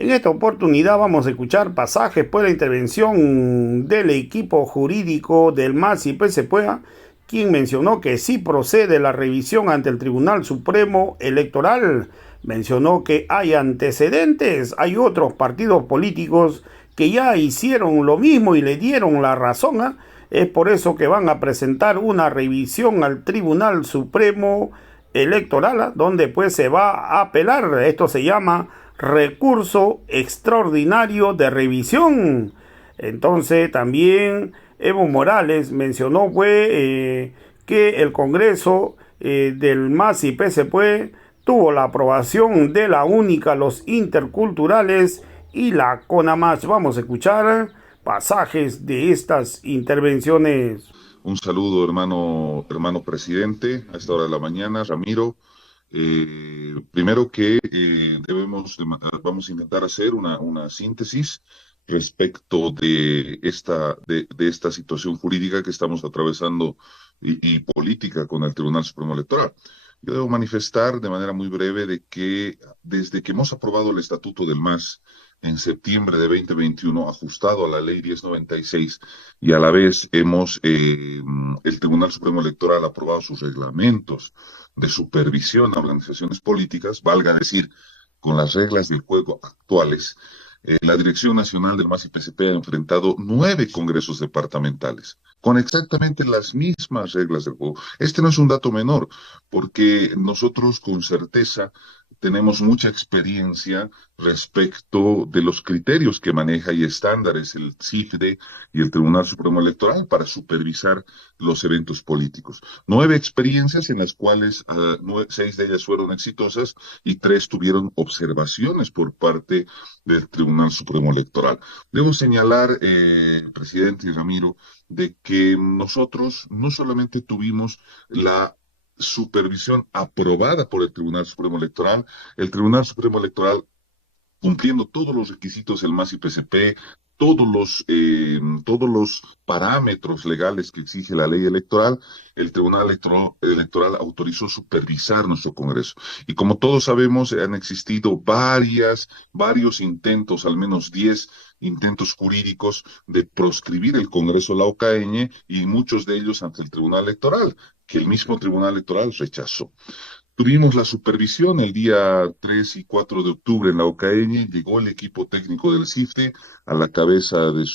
En esta oportunidad vamos a escuchar pasajes por la intervención del equipo jurídico del MAS y PSPUA, quien mencionó que sí procede la revisión ante el Tribunal Supremo Electoral. Mencionó que hay antecedentes, hay otros partidos políticos que ya hicieron lo mismo y le dieron la razón, ¿eh? Es por eso que van a presentar una revisión al Tribunal Supremo Electoral, ¿eh? Donde pues se va a apelar. Esto se llama recurso extraordinario de revisión. Entonces también Evo Morales mencionó que el Congreso del MAS y PSPUE tuvo la aprobación de la única, los interculturales y la CONAMACH. Vamos a escuchar pasajes de estas intervenciones. Un saludo, hermano presidente, a esta hora de la mañana, Ramiro. Primero que vamos a intentar hacer una síntesis respecto de esta situación jurídica que estamos atravesando y política con el Tribunal Supremo Electoral. Yo debo manifestar de manera muy breve de que desde que hemos aprobado el Estatuto del MAS en septiembre de 2021, ajustado a la Ley 1096, y a la vez el Tribunal Supremo Electoral ha aprobado sus reglamentos de supervisión a organizaciones políticas, valga decir, con las reglas del juego actuales. La Dirección Nacional del MAS y PSP ha enfrentado 9 congresos departamentales con exactamente las mismas reglas del juego. Este no es un dato menor, porque nosotros con certeza tenemos mucha experiencia respecto de los criterios que maneja y estándares el CIFDE y el Tribunal Supremo Electoral para supervisar los eventos políticos. 9 experiencias en las cuales 6 de ellas fueron exitosas y 3 tuvieron observaciones por parte del Tribunal Supremo Electoral. Debo señalar, presidente y Ramiro, de que nosotros no solamente tuvimos la supervisión aprobada por el Tribunal Supremo Electoral, el Tribunal Supremo Electoral cumpliendo todos los requisitos del MAS y PCP, todos los parámetros legales que exige la ley electoral, el Tribunal Electoral autorizó supervisar nuestro Congreso. Y como todos sabemos, han existido varios intentos, al menos 10 intentos jurídicos de proscribir el Congreso la OCAeñe y muchos de ellos ante el Tribunal Electoral, que el mismo Tribunal Electoral rechazó. Tuvimos la supervisión el día 3 y 4 de octubre en la OCAeñe, llegó el equipo técnico del CIFTE a la cabeza de, de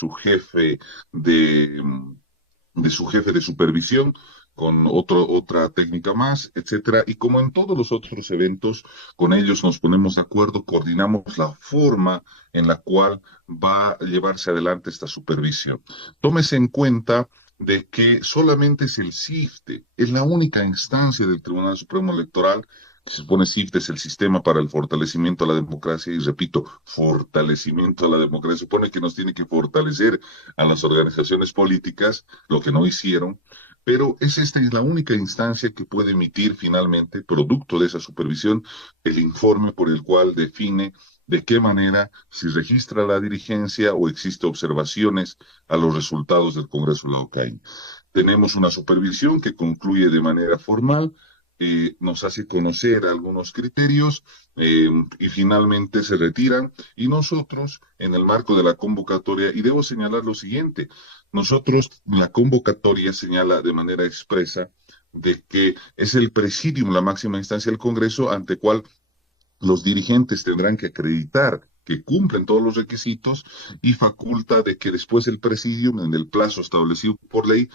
su jefe de supervisión, con otra técnica más, etcétera. Y como en todos los otros eventos, con ellos nos ponemos de acuerdo, coordinamos la forma en la cual va a llevarse adelante esta supervisión. Tómese en cuenta de que solamente es el CIFTE, es la única instancia del Tribunal Supremo Electoral. Se supone CIFTE es el sistema para el fortalecimiento de la democracia y repito, fortalecimiento a la democracia. Supone que nos tiene que fortalecer a las organizaciones políticas, lo que no hicieron, pero esta es la única instancia que puede emitir finalmente, producto de esa supervisión, el informe por el cual define de qué manera si registra la dirigencia o existe observaciones a los resultados del Congreso de la OCAIN. Tenemos una supervisión que concluye de manera formal, nos hace conocer algunos criterios eh, y finalmente se retiran y nosotros en el marco de la convocatoria, y debo señalar lo siguiente, nosotros la convocatoria señala de manera expresa de que es el presidium la máxima instancia del Congreso ante cual los dirigentes tendrán que acreditar que cumplen todos los requisitos y faculta de que después el presidium, en el plazo establecido por ley,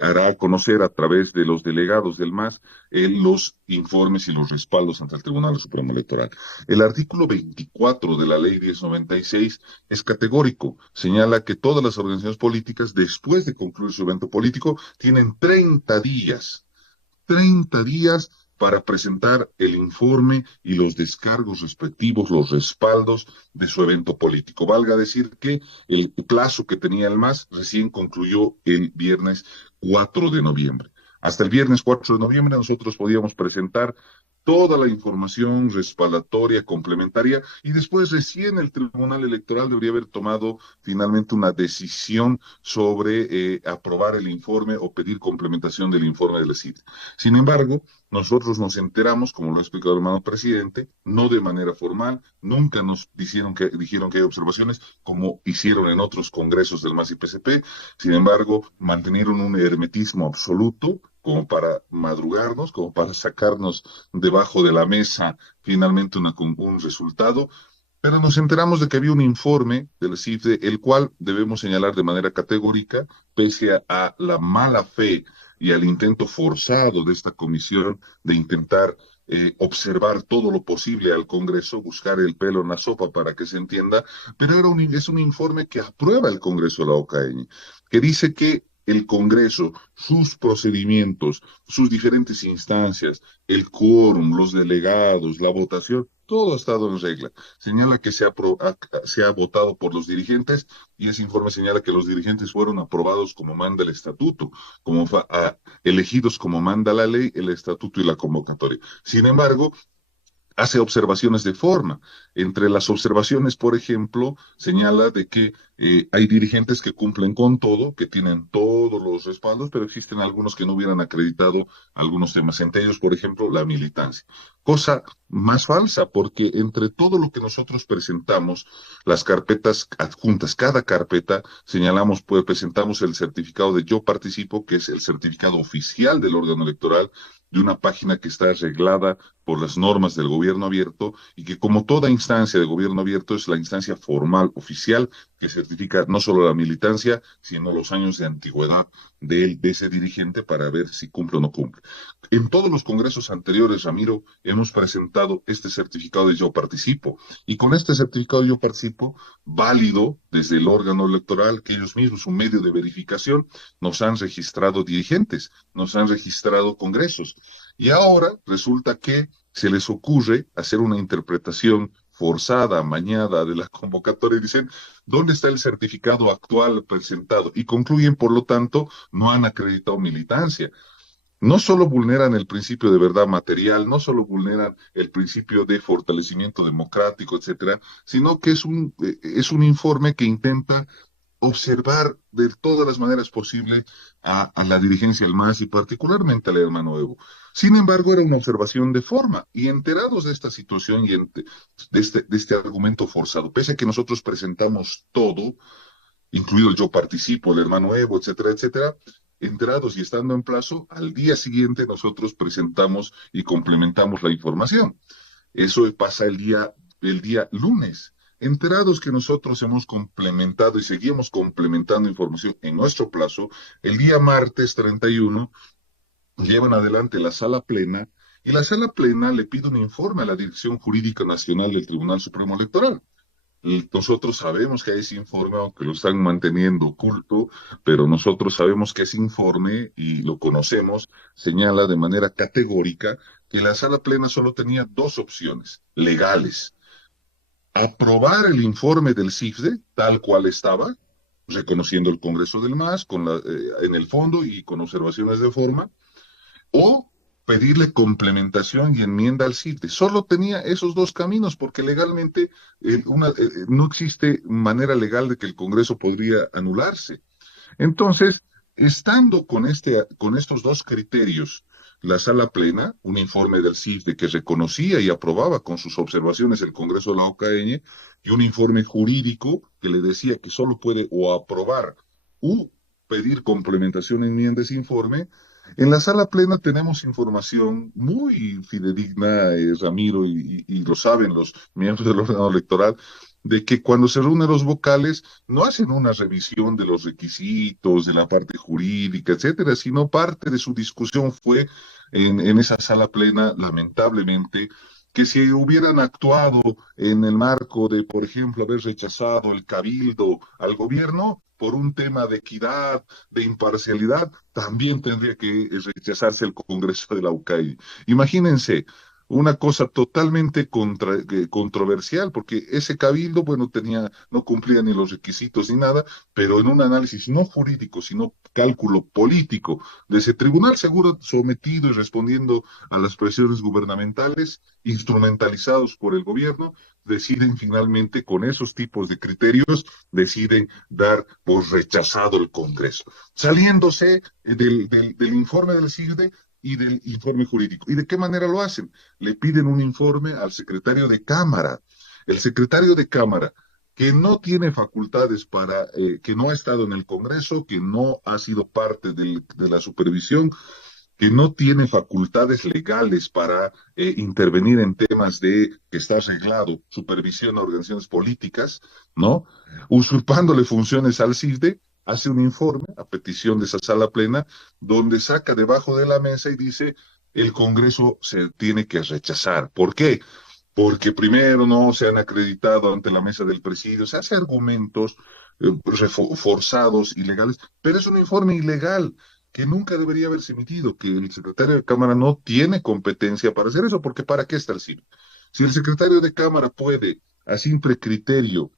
hará conocer a través de los delegados del MAS los informes y los respaldos ante el Tribunal Supremo Electoral. El artículo 24 de la ley 1096 es categórico. Señala que todas las organizaciones políticas, después de concluir su evento político, tienen 30 días para presentar el informe y los descargos respectivos, los respaldos de su evento político. Valga decir que el plazo que tenía el MAS recién concluyó el viernes 4 de noviembre. Hasta el viernes 4 de noviembre nosotros podíamos presentar toda la información respaldatoria, complementaria, y después recién el Tribunal Electoral debería haber tomado finalmente una decisión sobre aprobar el informe o pedir complementación del informe de la CID. Sin embargo, nosotros nos enteramos, como lo ha explicado el hermano presidente, no de manera formal, nunca nos dijeron que hay observaciones, como hicieron en otros congresos del MAS y PCP. Sin embargo, mantenieron un hermetismo absoluto como para madrugarnos, como para sacarnos debajo de la mesa finalmente un resultado, pero nos enteramos de que había un informe del CIFDE, el cual debemos señalar de manera categórica, pese a la mala fe y al intento forzado de esta comisión de intentar observar todo lo posible al Congreso, buscar el pelo en la sopa para que se entienda, pero es un informe que aprueba el Congreso de la OCAE, que dice que el Congreso, sus procedimientos, sus diferentes instancias, el quórum, los delegados, la votación, todo ha estado en regla. Señala que se ha votado por los dirigentes y ese informe señala que los dirigentes fueron aprobados como manda el estatuto, elegidos como manda la ley, el estatuto y la convocatoria. Sin embargo, hace observaciones de forma. Entre las observaciones, por ejemplo, señala de que hay dirigentes que cumplen con todo, que tienen todos los respaldos, pero existen algunos que no hubieran acreditado algunos temas, entre ellos, por ejemplo, la militancia. Cosa más falsa, porque entre todo lo que nosotros presentamos, las carpetas adjuntas, cada carpeta, señalamos, pues presentamos el certificado de yo participo, que es el certificado oficial del órgano electoral, de una página que está arreglada por las normas del gobierno abierto y que como toda instancia de gobierno abierto es la instancia formal, oficial, que certifica no solo la militancia, sino los años de antigüedad de ese dirigente para ver si cumple o no cumple. En todos los congresos anteriores, Ramiro, hemos presentado este certificado de yo participo y con este certificado de yo participo, válido desde el órgano electoral, que ellos mismos, un medio de verificación, nos han registrado dirigentes, nos han registrado congresos. Y ahora resulta que se les ocurre hacer una interpretación forzada, amañada de la convocatoria y dicen, ¿dónde está el certificado actual presentado? Y concluyen, por lo tanto, no han acreditado militancia. No solo vulneran el principio de verdad material, no solo vulneran el principio de fortalecimiento democrático, etcétera, sino que es un informe que intenta observar de todas las maneras posibles a la dirigencia del MAS y particularmente al hermano Evo. Sin embargo, era una observación de forma y enterados de esta situación y de este argumento forzado, pese a que nosotros presentamos todo, incluido el yo participo, el hermano Evo, etcétera, etcétera, enterados y estando en plazo, al día siguiente nosotros presentamos y complementamos la información. Eso pasa el día lunes. Enterados que nosotros hemos complementado y seguimos complementando información en nuestro plazo, el día martes 31 llevan adelante la sala plena y la sala plena le pide un informe a la Dirección Jurídica Nacional del Tribunal Supremo Electoral. Y nosotros sabemos que hay ese informe, aunque lo están manteniendo oculto, pero nosotros sabemos que ese informe, y lo conocemos, señala de manera categórica que la sala plena solo tenía dos opciones legales: aprobar el informe del CIFDE tal cual estaba, reconociendo el Congreso del MAS en el fondo y con observaciones de forma, o pedirle complementación y enmienda al CIFDE. Solo tenía esos dos caminos, porque legalmente no existe manera legal de que el Congreso podría anularse. Entonces, estando con estos dos criterios, la sala plena, un informe del CIFDE que reconocía y aprobaba con sus observaciones el Congreso de la OCAE, y un informe jurídico que le decía que solo puede o aprobar u pedir complementación en enmienda ese informe. En la sala plena tenemos información muy fidedigna, Ramiro, y lo saben los miembros del órgano electoral, de que cuando se reúnen los vocales no hacen una revisión de los requisitos, de la parte jurídica, etcétera, sino parte de su discusión fue en esa sala plena, lamentablemente, que si hubieran actuado en el marco de, por ejemplo, haber rechazado el cabildo al gobierno por un tema de equidad, de imparcialidad, también tendría que rechazarse el Congreso de la UCAI. Imagínense, una cosa totalmente controversial, porque ese cabildo, bueno, no cumplía ni los requisitos ni nada, pero en un análisis no jurídico, sino cálculo político de ese tribunal, seguro sometido y respondiendo a las presiones gubernamentales, instrumentalizados por el gobierno, deciden finalmente con esos tipos de criterios, deciden dar por rechazado el Congreso, saliéndose del informe del CIRDE y del informe jurídico. ¿Y de qué manera lo hacen? Le piden un informe al secretario de Cámara. El secretario de Cámara, que no tiene facultades que no ha estado en el Congreso, que no ha sido parte de la supervisión, que no tiene facultades legales para intervenir en temas de que está arreglado, supervisión a organizaciones políticas, ¿no? Usurpándole funciones al CIFDE, hace un informe a petición de esa sala plena, donde saca debajo de la mesa y dice, el Congreso se tiene que rechazar. ¿Por qué? Porque primero no se han acreditado ante la mesa del presidio, se hace argumentos forzados, ilegales, pero es un informe ilegal que nunca debería haberse emitido, que el secretario de Cámara no tiene competencia para hacer eso, porque ¿para qué está el CIR? Si el secretario de Cámara puede, a simple criterio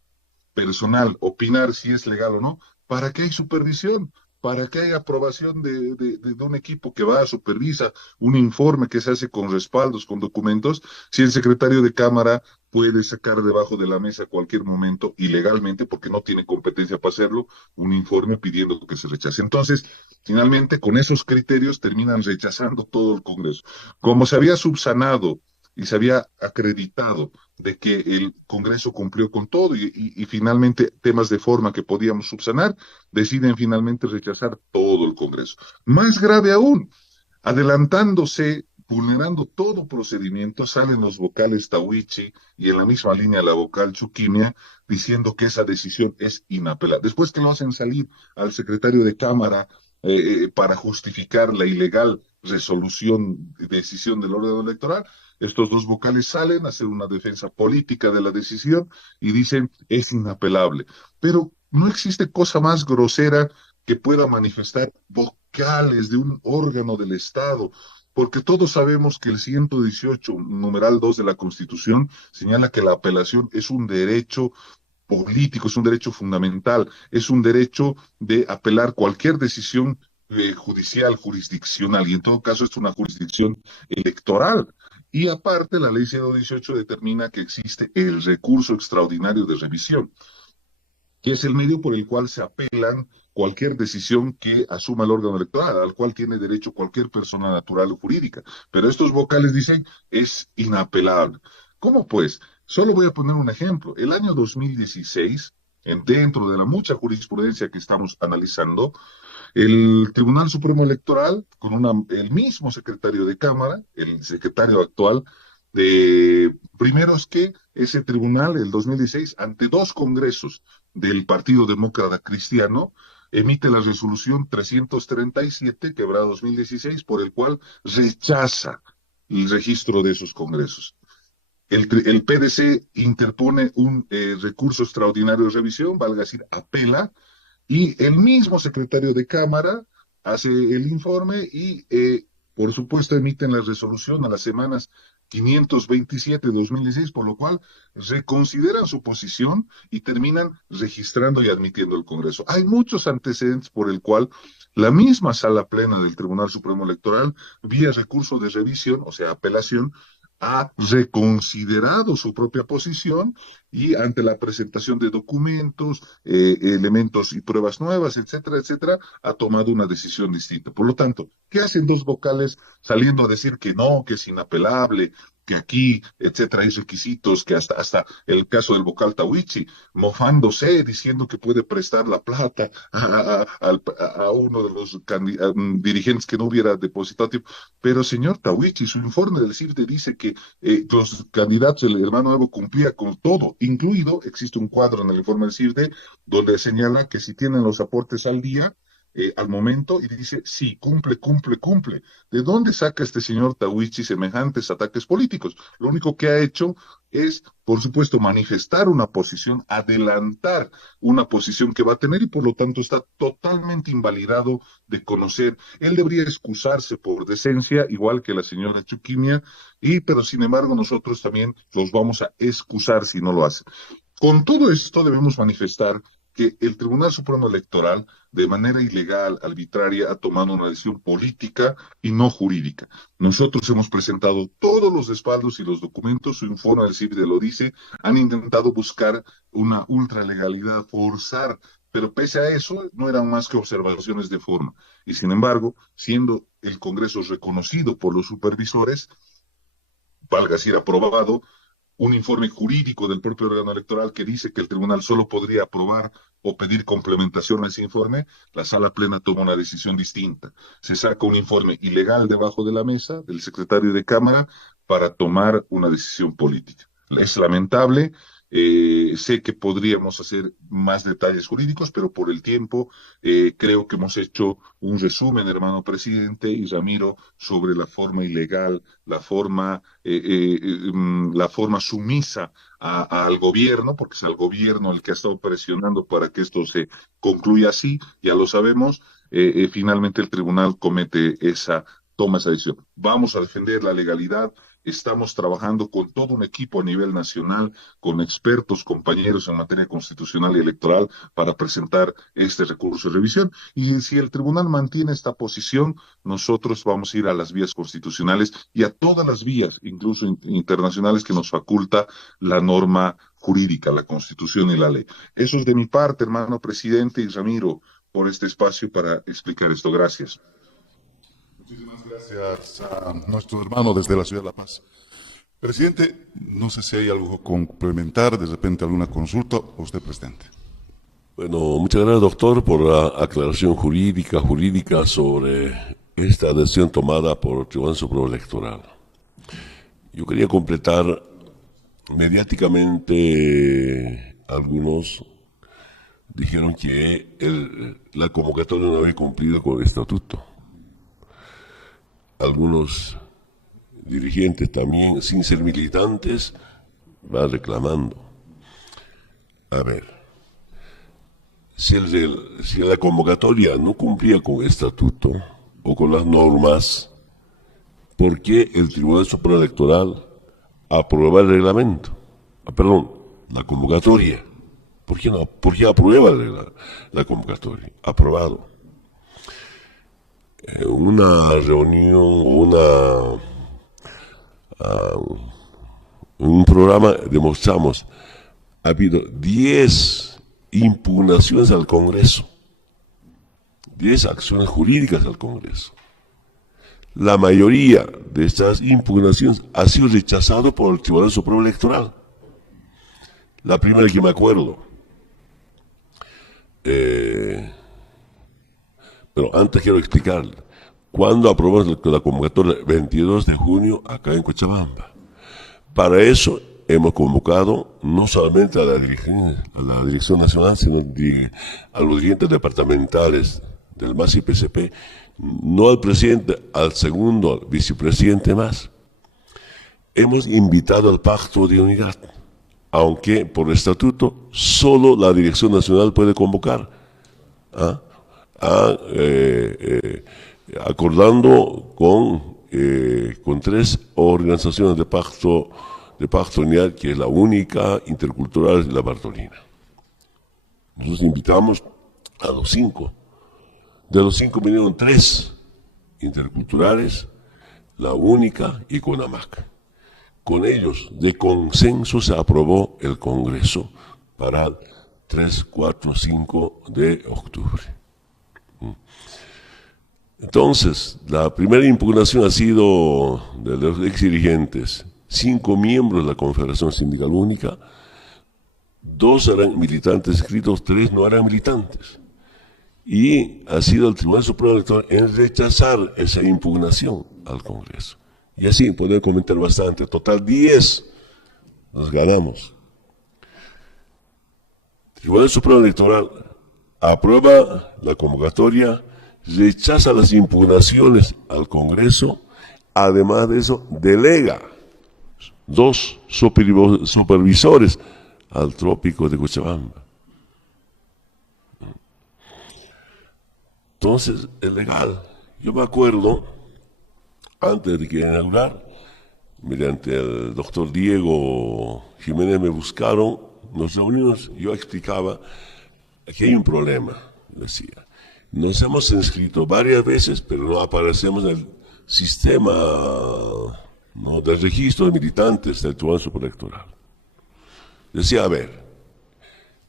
personal, opinar si es legal o no, ¿para qué hay supervisión? ¿Para qué hay aprobación de un equipo que va a supervisa un informe que se hace con respaldos, con documentos, si el secretario de Cámara puede sacar debajo de la mesa a cualquier momento, ilegalmente, porque no tiene competencia para hacerlo, un informe pidiendo que se rechace? Entonces, finalmente, con esos criterios terminan rechazando todo el Congreso. Como se había subsanado y se había acreditado de que el Congreso cumplió con todo y finalmente temas de forma que podíamos subsanar, deciden finalmente rechazar todo el Congreso. Más grave aún, adelantándose, vulnerando todo procedimiento, salen los vocales Tawichi y en la misma línea la vocal Chuquimia diciendo que esa decisión es inapelable. Después que lo hacen salir al secretario de Cámara para justificar la ilegal decisión del órgano electoral, estos dos vocales salen a hacer una defensa política de la decisión y dicen es inapelable. Pero no existe cosa más grosera que pueda manifestar vocales de un órgano del Estado, porque todos sabemos que el 118, numeral 2 de la Constitución, señala que la apelación es un derecho político, es un derecho fundamental, es un derecho de apelar cualquier decisión judicial, jurisdiccional, y en todo caso es una jurisdicción electoral. Y aparte, la ley 118 determina que existe el recurso extraordinario de revisión, que es el medio por el cual se apelan cualquier decisión que asuma el órgano electoral, al cual tiene derecho cualquier persona natural o jurídica. Pero estos vocales dicen es inapelable. ¿Cómo pues? Solo voy a poner un ejemplo. El año 2016, dentro de la mucha jurisprudencia que estamos analizando, el Tribunal Supremo Electoral, con el mismo secretario de Cámara, el secretario actual, primero es que ese tribunal, el 2016, ante dos congresos del Partido Demócrata Cristiano, emite la resolución 337, quebrada 2016, por el cual rechaza el registro de esos congresos. El PDC interpone un recurso extraordinario de revisión, valga decir, apela, y el mismo secretario de Cámara hace el informe y, por supuesto, emiten la resolución a las semanas 527 de 2016, por lo cual reconsideran su posición y terminan registrando y admitiendo el Congreso. Hay muchos antecedentes por el cual la misma sala plena del Tribunal Supremo Electoral, vía recurso de revisión, o sea, apelación, ha reconsiderado su propia posición y ante la presentación de documentos, elementos y pruebas nuevas, etcétera, etcétera, ha tomado una decisión distinta. Por lo tanto, ¿qué hacen dos vocales saliendo a decir que no, que es inapelable, que aquí, etcétera, hay requisitos, que hasta el caso del vocal Tawichi, mofándose, diciendo que puede prestar la plata a uno de los dirigentes que no hubiera depositado tiempo? Pero, señor Tawichi, su informe del CIFDE dice que los candidatos del hermano Evo cumplía con todo, incluido, existe un cuadro en el informe del CIFDE donde señala que si tienen los aportes al día, al momento y dice, sí, cumple, cumple, cumple. ¿De dónde saca este señor Tawichi semejantes ataques políticos? Lo único que ha hecho es, por supuesto, manifestar una posición, adelantar una posición que va a tener y por lo tanto está totalmente invalidado de conocer. Él debería excusarse por decencia, igual que la señora Chuquimia, pero sin embargo nosotros también los vamos a excusar si no lo hacen. Con todo esto debemos manifestar que el Tribunal Supremo Electoral, de manera ilegal, arbitraria, ha tomado una decisión política y no jurídica. Nosotros hemos presentado todos los respaldos y los documentos, su informe del CIVID lo dice, han intentado buscar una ultralegalidad, forzar, pero pese a eso no eran más que observaciones de forma. Y sin embargo, siendo el Congreso reconocido por los supervisores, valga decir aprobado, un informe jurídico del propio órgano electoral que dice que el tribunal solo podría aprobar o pedir complementación a ese informe, la sala plena toma una decisión distinta. Se saca un informe ilegal debajo de la mesa del secretario de Cámara para tomar una decisión política. Es lamentable, sé que podríamos hacer más detalles jurídicos, pero por el tiempo creo que hemos hecho un resumen, hermano presidente y Ramiro, sobre la forma ilegal, la forma sumisa al gobierno, porque es al gobierno el que ha estado presionando para que esto se concluya así, ya lo sabemos, finalmente el tribunal toma esa decisión. Vamos a defender la legalidad. Estamos trabajando con todo un equipo a nivel nacional, con expertos, compañeros en materia constitucional y electoral, para presentar este recurso de revisión. Y si el tribunal mantiene esta posición, nosotros vamos a ir a las vías constitucionales y a todas las vías, incluso internacionales, que nos faculta la norma jurídica, la Constitución y la ley. Eso es de mi parte, hermano presidente, y Ramiro, por este espacio para explicar esto. Gracias. Muchísimas gracias a nuestro hermano desde la ciudad de La Paz. Presidente, no sé si hay algo que complementar, de repente alguna consulta, o usted, presidente. Bueno, muchas gracias, doctor, por la aclaración jurídica sobre esta decisión tomada por el Tribunal Supremo Electoral. Yo quería completar mediáticamente. Algunos dijeron que la convocatoria no había cumplido con el estatuto. Algunos dirigentes también, sin ser militantes, van reclamando. A ver, si la convocatoria no cumplía con el estatuto o con las normas, ¿por qué el Tribunal Supremo Electoral aprueba el reglamento? La convocatoria. ¿Por qué no? ¿Por qué aprueba la convocatoria? Aprobado. Una reunión, un programa, demostramos, ha habido 10 impugnaciones al Congreso, 10 acciones jurídicas al Congreso. La mayoría de estas impugnaciones ha sido rechazado por el Tribunal Supremo Electoral. La primera que me acuerdo. Pero antes quiero explicarle. ¿Cuándo aprobamos la convocatoria? 22 de junio acá en Cochabamba. Para eso hemos convocado no solamente a la Dirección Nacional, sino a los dirigentes departamentales del MAS y PCP, no al presidente, al segundo, al vicepresidente más. Hemos invitado al Pacto de Unidad, aunque por estatuto solo la Dirección Nacional puede convocar, acordando con 3 organizaciones de Pacto de Unidad, que es la Única, Intercultural y la Bartolina. Nosotros invitamos a los 5. De los 5 vinieron 3 interculturales, la Única y CONAMAC. Con ellos, de consenso, se aprobó el Congreso para el 3, 4, 5 de octubre. Entonces, la primera impugnación ha sido de los ex dirigentes, 5 miembros de la Confederación Sindical Única, 2 eran militantes inscritos, 3 no eran militantes. Y ha sido el Tribunal Supremo Electoral en rechazar esa impugnación al Congreso. Y así podemos comentar bastante. Total 10 nos ganamos. El Tribunal Supremo Electoral aprueba la convocatoria, rechaza las impugnaciones al Congreso, además de eso, delega 2 supervisores al trópico de Cochabamba. Entonces, es legal. Yo me acuerdo, antes de que inaugurar, mediante el doctor Diego Jiménez me buscaron, nos reunimos, yo explicaba que hay un problema, decía. Nos hemos inscrito varias veces, pero no aparecemos en el sistema, ¿no?, del registro de militantes del Tribunal Supremo Electoral. Decía, a ver,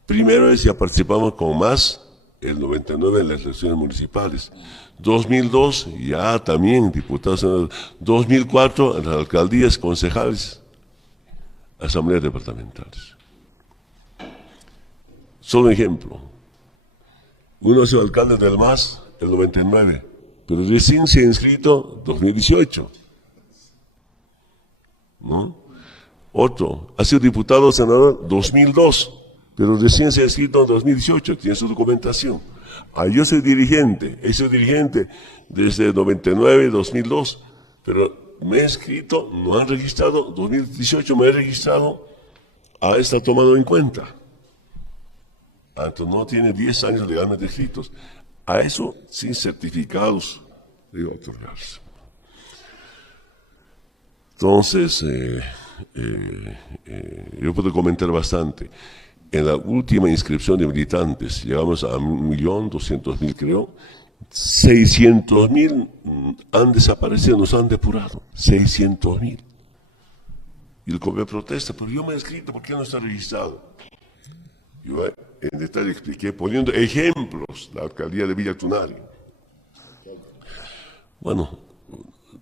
primero es ya participamos con más el 99 en las elecciones municipales, 2002 ya también diputados, 2004 en las alcaldías, concejales, asambleas departamentales. Solo un ejemplo, uno ha sido alcalde del MAS el 99, pero recién se ha inscrito 2018, ¿no? Otro ha sido diputado o senador 2002, pero recién se ha inscrito en 2018, tiene su documentación. Yo soy dirigente, he sido dirigente desde 99 y 2002, pero me he inscrito, no han registrado, 2018 me he registrado, está tomado en cuenta. Entonces no tiene 10 años legalmente inscritos. A eso, sin certificados, debe otorgarse. Entonces, yo puedo comentar bastante. En la última inscripción de militantes, llegamos a 1.200.000, creo. 600.000 han desaparecido, nos han depurado. 600.000. Y el COPE protesta, pero yo me he inscrito, ¿por qué no está registrado? Yo en detalle expliqué, poniendo ejemplos, la alcaldía de Villa Tunari. Bueno,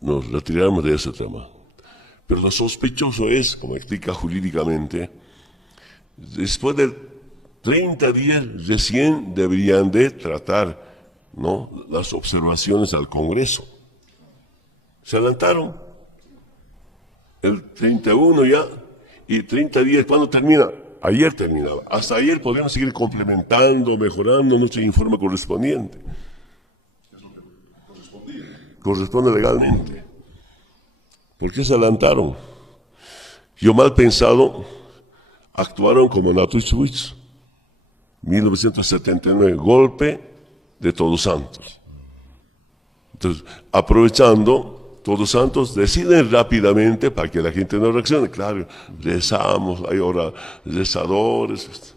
nos retiramos de ese tema. Pero lo sospechoso es, como explica jurídicamente, después de 30 días recién deberían de tratar, ¿no?, las observaciones al Congreso. Se adelantaron. El 31 ya, y 30 días, ¿cuándo termina? Ayer terminaba. Hasta ayer podríamos seguir complementando, mejorando nuestro informe correspondiente. Corresponde legalmente. ¿Por qué se adelantaron? Yo mal pensado, actuaron como Natuchwitz, 1979, golpe de Todos Santos. Entonces, aprovechando, Todos Santos deciden rápidamente para que la gente no reaccione. Claro, rezamos, hay ahora rezadores.